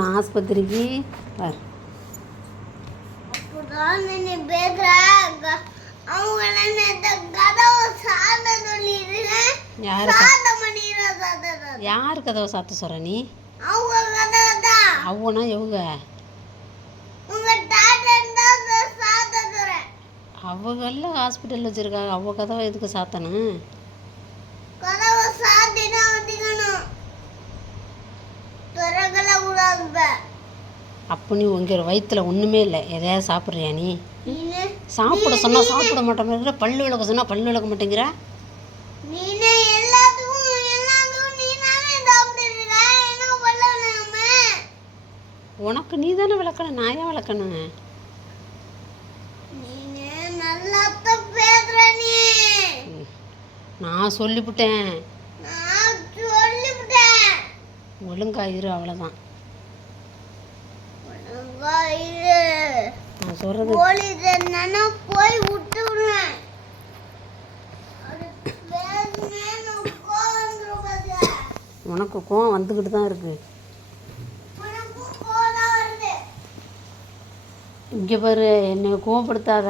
போகணும் ஆஸ்பத்திரிக்கு. பார் யார் கதவை சாத்த சொல்ற நீ? அவனா எவங்க? அவங்கெல்லாம் ஹாஸ்பிட்டல் வச்சுருக்காங்க. அவங்க கதவை எதுக்கு சாத்தணும்? அப்போ நீ உங்கள் வயிற்றுல ஒன்றுமே இல்லை. எதையாவது சாப்பிட்றியா நீ? சாப்பிட சொன்னால் சாப்பிட மாட்டேங்கிற, பல்லு விளக்க சொன்னால் பல்லு விளக்க மாட்டேங்கிற. உனக்கு நீ தானே விளக்கணும், நான் ஏன் விளக்கணும்? நான் சொல்லிவிட்டேன். ஒழுங்காயிரு, அவ்வளோதான். நான் சொல்றது போய் விட்டுருவேன். உனக்கு கோவம் வந்துக்கிட்டு தான் இருக்கு. இங்கே பாரு, என்னை கோவப்படுத்தாத.